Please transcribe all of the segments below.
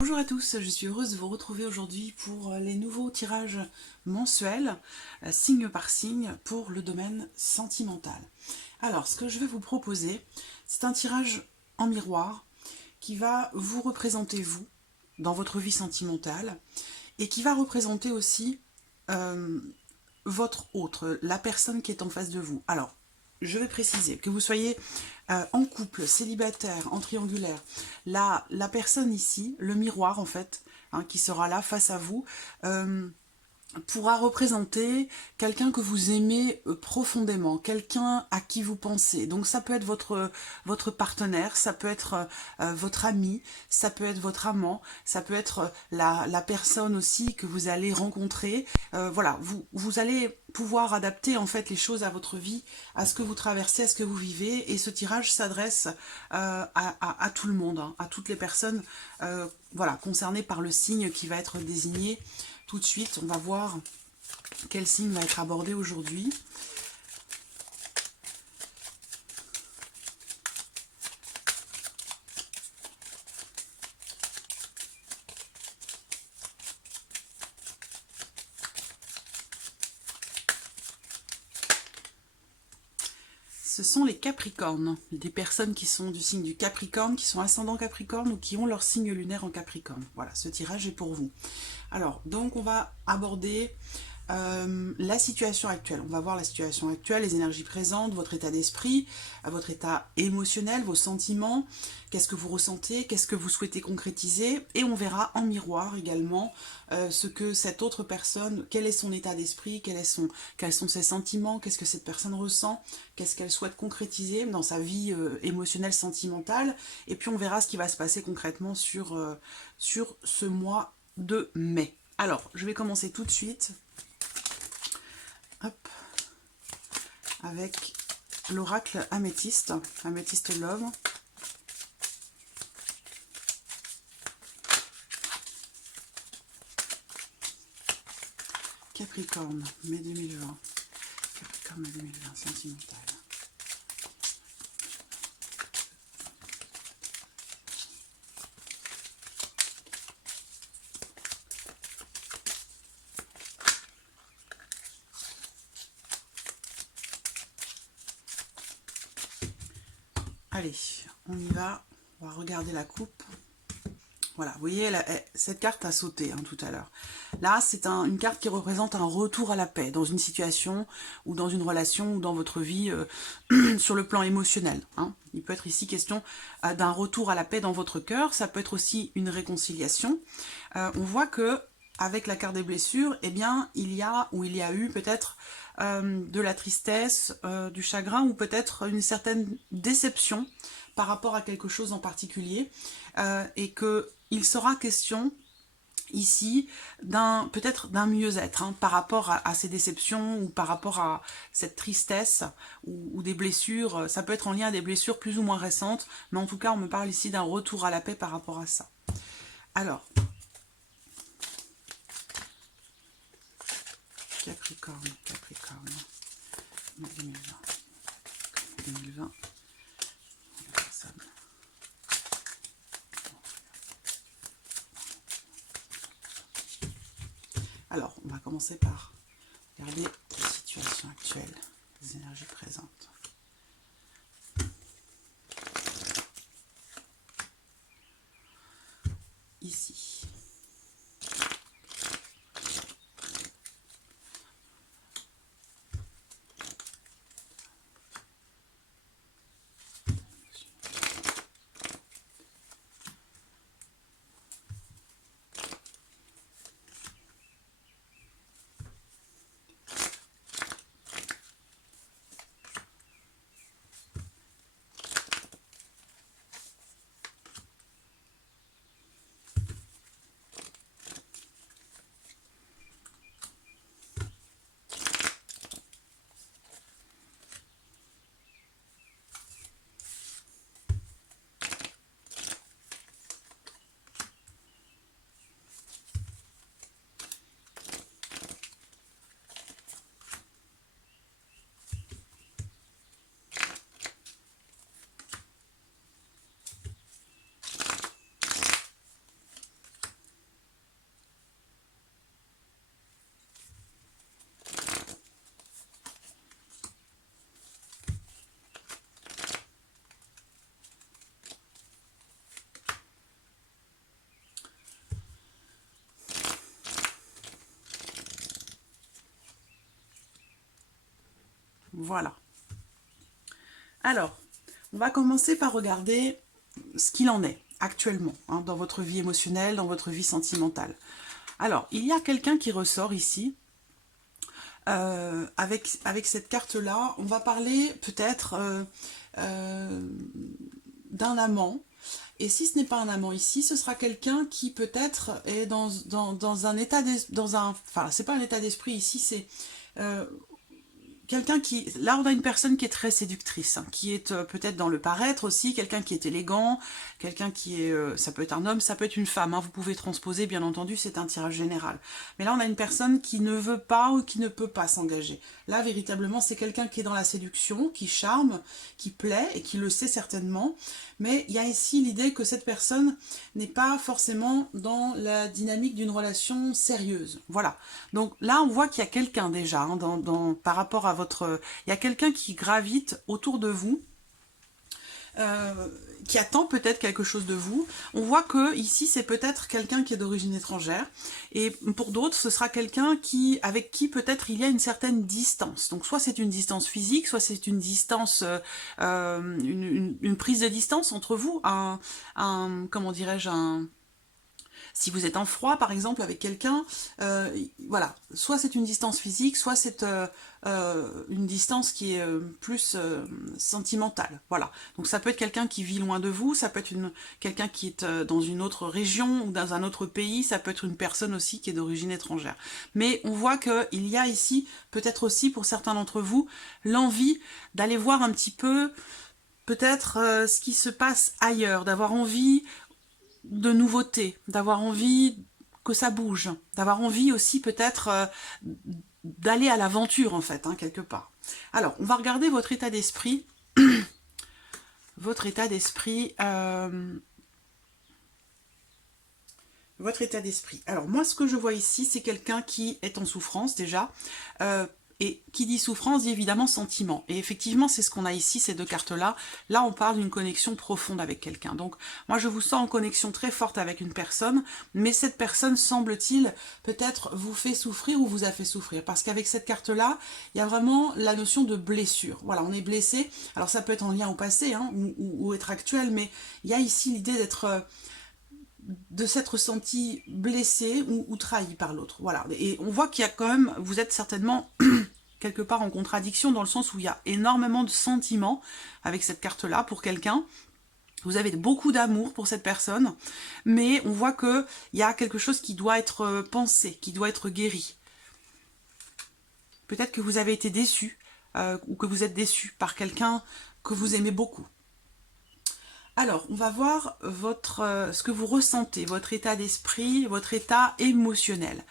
Bonjour à tous, je suis heureuse de vous retrouver aujourd'hui pour les nouveaux tirages mensuels, signe par signe, pour le domaine sentimental. Alors, ce que je vais vous proposer, c'est un tirage en miroir qui va vous représenter vous, dans votre vie sentimentale, et qui va représenter aussi votre autre, la personne qui est en face de vous. Alors, je vais préciser, que vous soyez en couple, célibataire, en triangulaire, la personne ici, le miroir en fait, qui sera là face à vous, pourra représenter quelqu'un que vous aimez profondément, quelqu'un à qui vous pensez. Donc ça peut être votre partenaire, ça peut être votre ami, ça peut être votre amant, ça peut être la personne aussi que vous allez rencontrer. Voilà, vous allez pouvoir adapter en fait les choses à votre vie, à ce que vous traversez, à ce que vous vivez. Et ce tirage s'adresse à tout le monde, à toutes les personnes voilà, concernées par le signe qui va être désigné. Tout de suite, on va voir quel signe va être abordé aujourd'hui. Ce sont les Capricornes, des personnes qui sont du signe du Capricorne, qui sont ascendant Capricorne ou qui ont leur signe lunaire en Capricorne. Voilà, ce tirage est pour vous. Alors, donc on va aborder la situation actuelle. On va voir la situation actuelle, les énergies présentes, votre état d'esprit, votre état émotionnel, vos sentiments, qu'est-ce que vous ressentez, qu'est-ce que vous souhaitez concrétiser, et on verra en miroir également ce que cette autre personne, quel est son état d'esprit, quels sont ses sentiments, qu'est-ce que cette personne ressent, qu'est-ce qu'elle souhaite concrétiser dans sa vie émotionnelle, sentimentale, et puis on verra ce qui va se passer concrètement sur ce mois de mai. Alors, je vais commencer tout de suite. Hop, avec l'oracle Améthyste, Améthyste Love. Capricorne, mai 2020. Capricorne, mai 2020, sentimental. Allez, on y va. On va regarder la coupe. Voilà, vous voyez, cette carte a sauté tout à l'heure. Là, c'est une carte qui représente un retour à la paix dans une situation ou dans une relation ou dans votre vie sur le plan émotionnel. Il peut être ici question d'un retour à la paix dans votre cœur. Ça peut être aussi une réconciliation. On voit que avec la carte des blessures, eh bien, il y a eu peut-être de la tristesse, du chagrin ou peut-être une certaine déception par rapport à quelque chose en particulier, et qu'il sera question ici peut-être d'un mieux-être par rapport à ces déceptions ou par rapport à cette tristesse ou des blessures. Ça peut être en lien à des blessures plus ou moins récentes, mais en tout cas on me parle ici d'un retour à la paix par rapport à ça. Alors, Capricorne, 2020. Alors, on va commencer par regarder la situation actuelle, les énergies présentes. Ici. Voilà. Alors, on va commencer par regarder ce qu'il en est actuellement, hein, dans votre vie émotionnelle, dans votre vie sentimentale. Alors, il y a quelqu'un qui ressort ici. Avec cette carte-là, on va parler peut-être d'un amant. Et si ce n'est pas un amant ici, ce sera quelqu'un qui peut-être est dans un état enfin, c'est pas un état d'esprit ici, c'est quelqu'un qui... Là, on a une personne qui est très séductrice, hein, qui est peut-être dans le paraître aussi, quelqu'un qui est élégant, quelqu'un qui est... ça peut être un homme, ça peut être une femme, hein, vous pouvez transposer, bien entendu, c'est un tirage général. Mais là, on a une personne qui ne veut pas ou qui ne peut pas s'engager. Là, véritablement, c'est quelqu'un qui est dans la séduction, qui charme, qui plaît, et qui le sait certainement. Mais il y a ici l'idée que cette personne n'est pas forcément dans la dynamique d'une relation sérieuse. Voilà. Donc là, on voit qu'il y a quelqu'un déjà, hein, par rapport à votre... Il y a quelqu'un qui gravite autour de vous, qui attend peut-être quelque chose de vous. On voit que ici, c'est peut-être quelqu'un qui est d'origine étrangère. Et pour d'autres, ce sera quelqu'un avec qui peut-être il y a une certaine distance. Donc soit c'est une distance physique, soit c'est une distance, une prise de distance entre vous, comment dirais-je, si vous êtes en froid, par exemple, avec quelqu'un, voilà, soit c'est une distance physique, soit c'est une distance qui est plus sentimentale, voilà. Donc ça peut être quelqu'un qui vit loin de vous, ça peut être quelqu'un qui est dans une autre région ou dans un autre pays, ça peut être une personne aussi qui est d'origine étrangère. Mais on voit qu'il y a ici, peut-être aussi pour certains d'entre vous, l'envie d'aller voir un petit peu, peut-être ce qui se passe ailleurs, d'avoir envie de nouveautés, d'avoir envie que ça bouge, d'avoir envie aussi peut-être d'aller à l'aventure en fait, hein, quelque part. Alors, on va regarder votre état d'esprit. Votre état d'esprit. Votre état d'esprit. Alors, moi, ce que je vois ici, c'est quelqu'un qui est en souffrance déjà. Et qui dit souffrance dit évidemment sentiment. Et effectivement, c'est ce qu'on a ici, ces deux cartes-là. Là, on parle d'une connexion profonde avec quelqu'un. Donc, moi, je vous sens en connexion très forte avec une personne, mais cette personne, semble-t-il, peut-être vous fait souffrir ou vous a fait souffrir. Parce qu'avec cette carte-là, il y a vraiment la notion de blessure. Voilà, on est blessé. Alors, ça peut être en lien au passé, hein, ou être actuel, mais il y a ici l'idée de s'être senti blessé ou trahi par l'autre. Voilà. Et on voit qu'il y a quand même, vous êtes certainement quelque part en contradiction dans le sens où il y a énormément de sentiments avec cette carte-là pour quelqu'un. Vous avez beaucoup d'amour pour cette personne, mais on voit qu'il y a quelque chose qui doit être pensé, qui doit être guéri. Peut-être que vous avez été déçu ou que vous êtes déçu par quelqu'un que vous aimez beaucoup. Alors, on va voir ce que vous ressentez, votre état d'esprit, votre état émotionnel.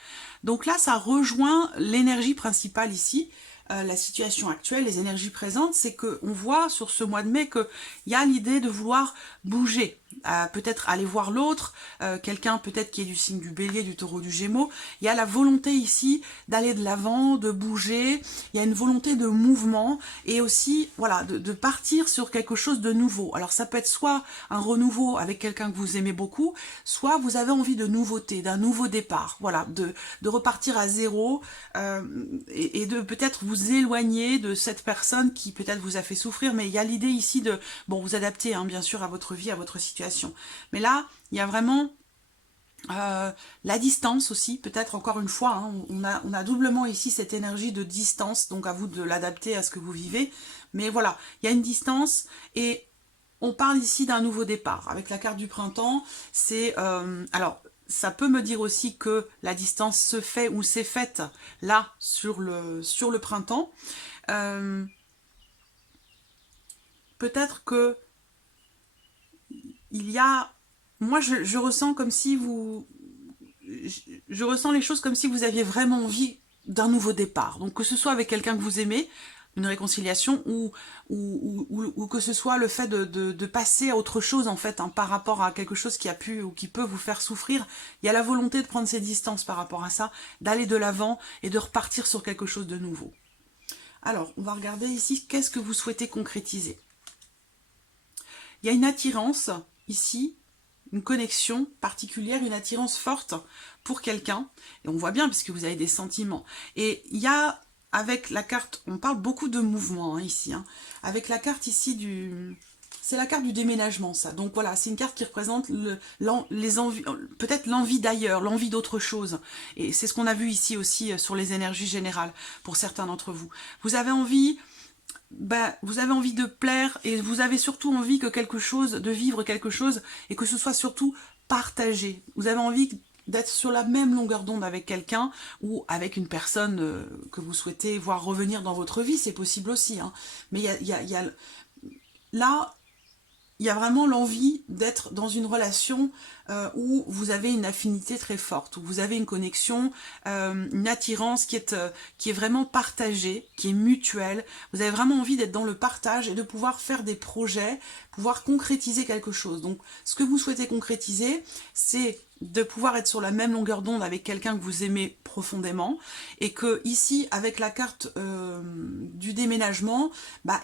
Donc là, ça rejoint l'énergie principale ici, la situation actuelle, les énergies présentes, c'est qu'on voit sur ce mois de mai qu'il y a l'idée de vouloir bouger, peut-être aller voir l'autre, quelqu'un peut-être qui est du signe du Bélier, du Taureau, du Gémeaux. Il y a la volonté ici d'aller de l'avant, de bouger, il y a une volonté de mouvement et aussi voilà de partir sur quelque chose de nouveau. Alors ça peut être soit un renouveau avec quelqu'un que vous aimez beaucoup, soit vous avez envie de nouveauté, d'un nouveau départ, voilà, de repartir à zéro et de peut-être vous éloigner de cette personne qui peut-être vous a fait souffrir, mais il y a l'idée ici de, bon, vous adapter hein, bien sûr à votre vie, à votre situation. Mais là, il y a vraiment la distance aussi, peut-être encore une fois, hein, on a doublement ici cette énergie de distance, donc à vous de l'adapter à ce que vous vivez. Mais voilà, il y a une distance et on parle ici d'un nouveau départ. Avec la carte du printemps, c'est... alors, ça peut me dire aussi que la distance se fait ou s'est faite là, sur le printemps. Peut-être que il y a... Moi, je ressens comme si vous... Je ressens les choses comme si vous aviez vraiment envie d'un nouveau départ. Donc, que ce soit avec quelqu'un que vous aimez, une réconciliation, ou que ce soit le fait de passer à autre chose, en fait, hein, par rapport à quelque chose qui a pu ou qui peut vous faire souffrir. Il y a la volonté de prendre ses distances par rapport à ça, d'aller de l'avant et de repartir sur quelque chose de nouveau. Alors, on va regarder ici, qu'est-ce que vous souhaitez concrétiser? Il y a une attirance, ici, une connexion particulière, une attirance forte pour quelqu'un. Et on voit bien, puisque vous avez des sentiments. Et il y a avec la carte, on parle beaucoup de mouvement hein, ici, hein, avec la carte ici c'est la carte du déménagement, ça. Donc voilà, c'est une carte qui représente les envies, peut-être l'envie d'ailleurs, l'envie d'autre chose. Et c'est ce qu'on a vu ici aussi sur les énergies générales, pour certains d'entre vous. Vous avez envie... vous avez envie de plaire et vous avez surtout envie que quelque chose, de vivre quelque chose et que ce soit surtout partagé. Vous avez envie d'être sur la même longueur d'onde avec quelqu'un ou avec une personne que vous souhaitez voir revenir dans votre vie, c'est possible aussi. Hein. Mais là, il y a vraiment l'envie d'être dans une relation où vous avez une affinité très forte, où vous avez une connexion, une attirance qui est vraiment partagée, qui est mutuelle. Vous avez vraiment envie d'être dans le partage et de pouvoir faire des projets, pouvoir concrétiser quelque chose. Donc, ce que vous souhaitez concrétiser, c'est de pouvoir être sur la même longueur d'onde avec quelqu'un que vous aimez profondément et que ici, avec la carte du déménagement,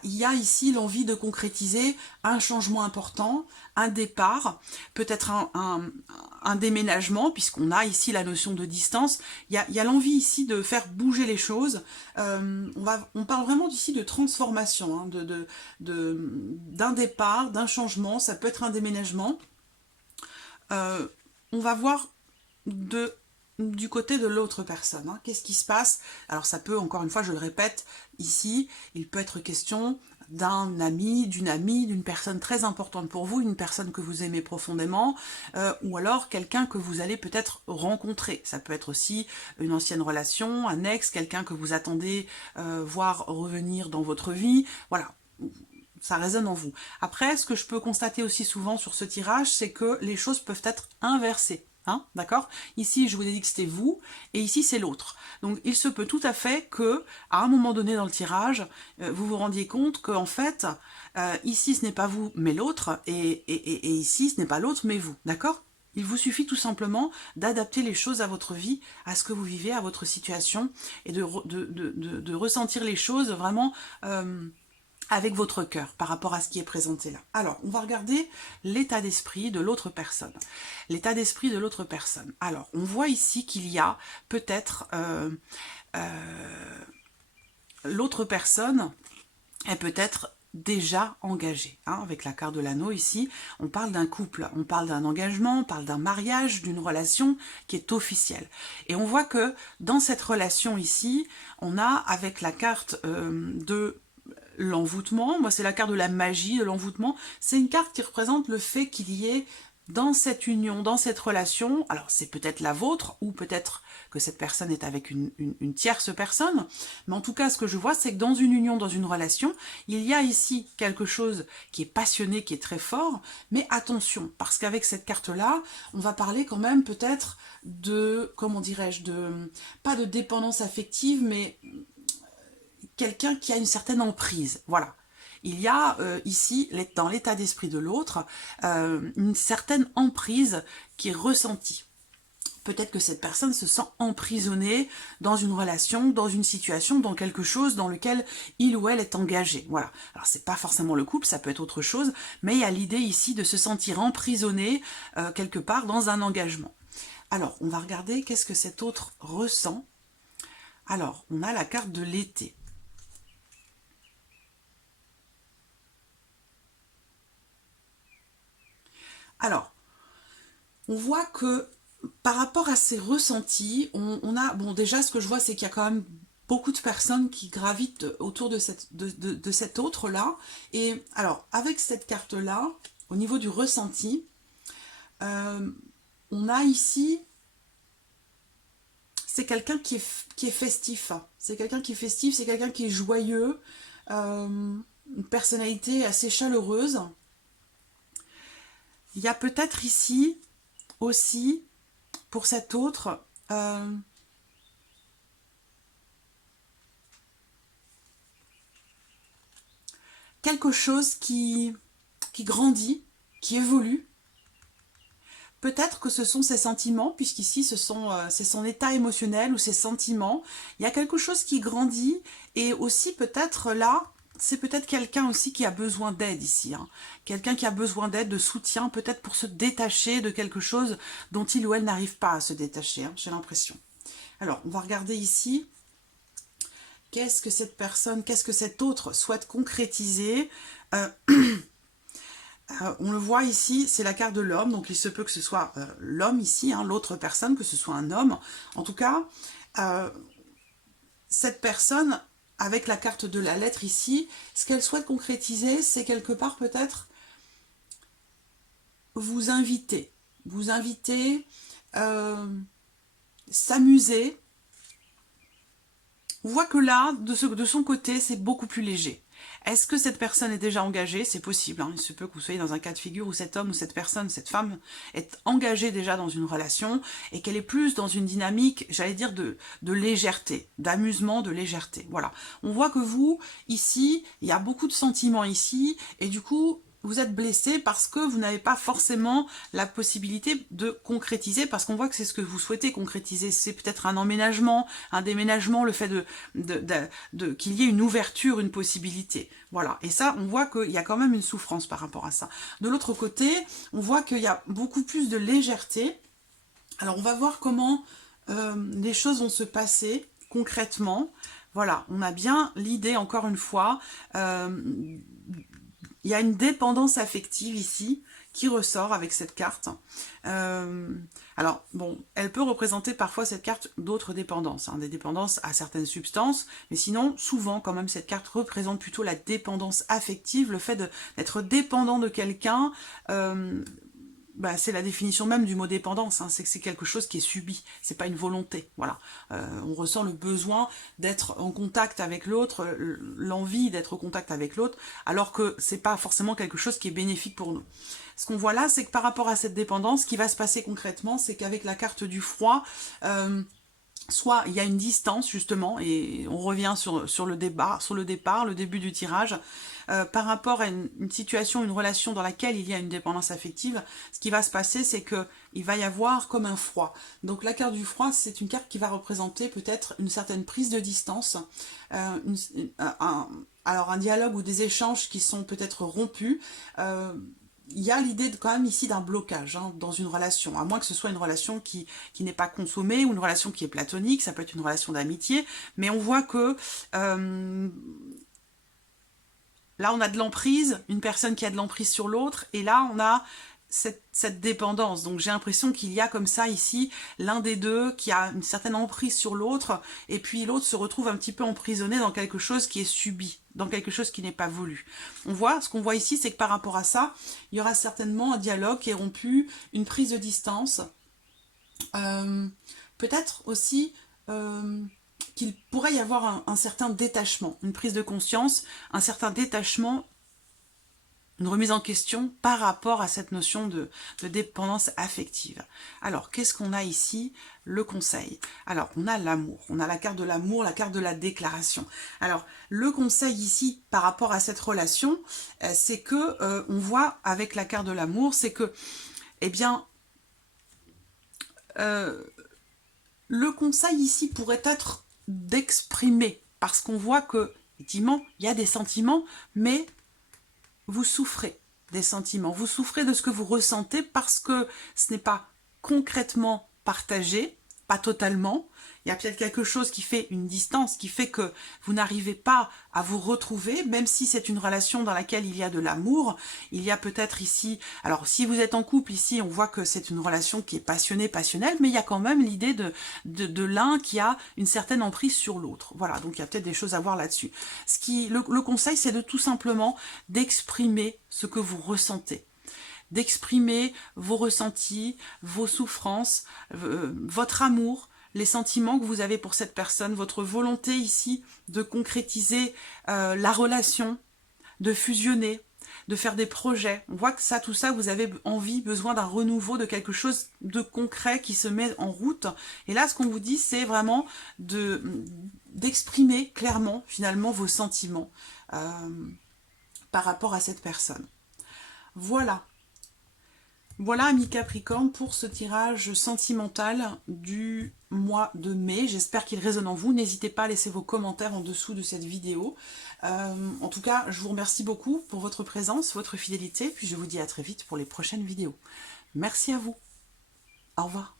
il y a ici l'envie de concrétiser un changement important, un départ, peut-être un déménagement, puisqu'on a ici la notion de distance. Il y a l'envie ici de faire bouger les choses. On parle vraiment ici de transformation, hein, d'un départ, d'un changement, ça peut être un déménagement. On va voir du côté de l'autre personne. Hein. Qu'est-ce qui se passe? Alors ça peut, encore une fois, je le répète, ici, il peut être question d'un ami, d'une personne très importante pour vous, une personne que vous aimez profondément, ou alors quelqu'un que vous allez peut-être rencontrer. Ça peut être aussi une ancienne relation, un ex, quelqu'un que vous attendez voir revenir dans votre vie. Voilà. Ça résonne en vous. Après, ce que je peux constater aussi souvent sur ce tirage, c'est que les choses peuvent être inversées. Hein, d'accord? Ici, je vous ai dit que c'était vous, et ici, c'est l'autre. Donc, il se peut tout à fait que, à un moment donné dans le tirage, vous vous rendiez compte qu'en fait, ici, ce n'est pas vous, mais l'autre, et ici, ce n'est pas l'autre, mais vous. D'accord? Il vous suffit tout simplement d'adapter les choses à votre vie, à ce que vous vivez, à votre situation, et de ressentir les choses vraiment... avec votre cœur par rapport à ce qui est présenté là. Alors, on va regarder l'état d'esprit de l'autre personne. L'état d'esprit de l'autre personne. Alors, on voit ici qu'il y a peut-être... l'autre personne est peut-être déjà engagée. Hein, avec la carte de l'anneau ici, on parle d'un couple, on parle d'un engagement, on parle d'un mariage, d'une relation qui est officielle. Et on voit que dans cette relation ici, on a avec la carte de l'envoûtement, moi c'est la carte de la magie, de l'envoûtement, c'est une carte qui représente le fait qu'il y ait dans cette union, dans cette relation, alors c'est peut-être la vôtre, ou peut-être que cette personne est avec une tierce personne, mais en tout cas ce que je vois c'est que dans une union, dans une relation, il y a ici quelque chose qui est passionné, qui est très fort, mais attention, parce qu'avec cette carte-là, on va parler quand même peut-être de, comment dirais-je, pas de dépendance affective, mais quelqu'un qui a une certaine emprise, voilà. Il y a ici, dans l'état d'esprit de l'autre, une certaine emprise qui est ressentie. Peut-être que cette personne se sent emprisonnée dans une relation, dans une situation, dans quelque chose dans lequel il ou elle est engagé. Voilà. Alors c'est pas forcément le couple, ça peut être autre chose, mais il y a l'idée ici de se sentir emprisonné quelque part dans un engagement. Alors, on va regarder qu'est-ce que cet autre ressent. Alors, on a la carte de l'été. Alors, on voit que par rapport à ces ressentis, on a, bon déjà ce que je vois c'est qu'il y a quand même beaucoup de personnes qui gravitent autour de cet autre-là. Et alors, avec cette carte-là, au niveau du ressenti, on a ici, c'est quelqu'un qui est festif. C'est quelqu'un qui est festif, c'est quelqu'un qui est joyeux, une personnalité assez chaleureuse. Il y a peut-être ici aussi, pour cet autre, quelque chose qui grandit, qui évolue. Peut-être que ce sont ses sentiments, puisqu'ici c'est son état émotionnel ou ses sentiments. Il y a quelque chose qui grandit et aussi peut-être là, c'est peut-être quelqu'un aussi qui a besoin d'aide ici. Hein. Quelqu'un qui a besoin d'aide, de soutien, peut-être pour se détacher de quelque chose dont il ou elle n'arrive pas à se détacher, hein, j'ai l'impression. Alors, on va regarder ici. qu'est-ce que cette personne, qu'est-ce que cet autre souhaite concrétiser. On le voit ici, c'est la carte de l'homme, donc il se peut que ce soit l'homme ici, hein, l'autre personne, que ce soit un homme. En tout cas, cette personne, avec la carte de la lettre ici, ce qu'elle souhaite concrétiser, c'est quelque part peut-être vous inviter, s'amuser. On voit que là, de son côté, c'est beaucoup plus léger. Est-ce que cette personne est déjà engagée? C'est possible, hein. Il se peut que vous soyez dans un cas de figure où cet homme ou cette personne, cette femme, est engagée déjà dans une relation et qu'elle est plus dans une dynamique, j'allais dire, de légèreté, d'amusement, de légèreté. Voilà. On voit que vous, ici, il y a beaucoup de sentiments ici et du coup, vous êtes blessé parce que vous n'avez pas forcément la possibilité de concrétiser, parce qu'on voit que c'est ce que vous souhaitez concrétiser. C'est peut-être un emménagement, un déménagement, le fait qu'il y ait une ouverture, une possibilité. Voilà. Et ça, on voit qu'il y a quand même une souffrance par rapport à ça. De l'autre côté, on voit qu'il y a beaucoup plus de légèreté. Alors, on va voir comment les choses vont se passer concrètement. Voilà, on a bien l'idée, encore une fois, il y a une dépendance affective ici qui ressort avec cette carte. Alors, bon, elle peut représenter parfois cette carte d'autres dépendances, hein, des dépendances à certaines substances, mais sinon, souvent, quand même, cette carte représente plutôt la dépendance affective, le fait d'être dépendant de quelqu'un. C'est la définition même du mot dépendance, hein, c'est que c'est quelque chose qui est subi, c'est pas une volonté, voilà. On ressent le besoin d'être en contact avec l'autre, l'envie d'être en contact avec l'autre, alors que c'est pas forcément quelque chose qui est bénéfique pour nous. Ce qu'on voit là, c'est que par rapport à cette dépendance, ce qui va se passer concrètement, c'est qu'avec la carte du froid, soit il y a une distance justement, et on revient sur le départ, le début du tirage, par rapport à une situation, une relation dans laquelle il y a une dépendance affective, ce qui va se passer, c'est que il va y avoir comme un froid. Donc la carte du froid, c'est une carte qui va représenter peut-être une certaine prise de distance, alors un dialogue ou des échanges qui sont peut-être rompus. Il y a l'idée quand même ici d'un blocage, hein, dans une relation, à moins que ce soit une relation qui n'est pas consommée ou une relation qui est platonique, ça peut être une relation d'amitié, mais on voit que là on a de l'emprise, une personne qui a de l'emprise sur l'autre, et là on a cette dépendance. Donc j'ai l'impression qu'il y a comme ça ici l'un des deux qui a une certaine emprise sur l'autre, et puis l'autre se retrouve un petit peu emprisonné dans quelque chose qui est subi, dans quelque chose qui n'est pas voulu. Ce qu'on voit ici, c'est que par rapport à ça, il y aura certainement un dialogue qui est rompu, une prise de distance, peut-être aussi qu'il pourrait y avoir un certain détachement, une prise de conscience, un certain détachement, une remise en question par rapport à cette notion de dépendance affective. Alors, qu'est-ce qu'on a ici? Le conseil. Alors, on a l'amour. On a la carte de l'amour, la carte de la déclaration. Alors, le conseil ici, par rapport à cette relation, c'est que, on voit avec la carte de l'amour, c'est que, eh bien, le conseil ici pourrait être d'exprimer, parce qu'on voit que, effectivement, il y a des sentiments, mais vous souffrez des sentiments, vous souffrez de ce que vous ressentez parce que ce n'est pas concrètement partagé, pas totalement. Il y a peut-être quelque chose qui fait une distance, qui fait que vous n'arrivez pas à vous retrouver, même si c'est une relation dans laquelle il y a de l'amour. Il y a peut-être ici, alors si vous êtes en couple ici, on voit que c'est une relation qui est passionnée, passionnelle, mais il y a quand même l'idée de l'un qui a une certaine emprise sur l'autre. Voilà, donc il y a peut-être des choses à voir là-dessus. Le conseil, c'est de tout simplement d'exprimer ce que vous ressentez, d'exprimer vos ressentis, vos souffrances, votre amour, les sentiments que vous avez pour cette personne, votre volonté ici de concrétiser la relation, de fusionner, de faire des projets. On voit que ça, tout ça, vous avez envie, besoin d'un renouveau, de quelque chose de concret qui se met en route. Et là, ce qu'on vous dit, c'est vraiment d'exprimer clairement, finalement, vos sentiments par rapport à cette personne. Voilà. Voilà, amis Capricorne, pour ce tirage sentimental du mois de mai. J'espère qu'il résonne en vous. N'hésitez pas à laisser vos commentaires en dessous de cette vidéo. En tout cas, je vous remercie beaucoup pour votre présence, votre fidélité. Puis je vous dis à très vite pour les prochaines vidéos. Merci à vous. Au revoir.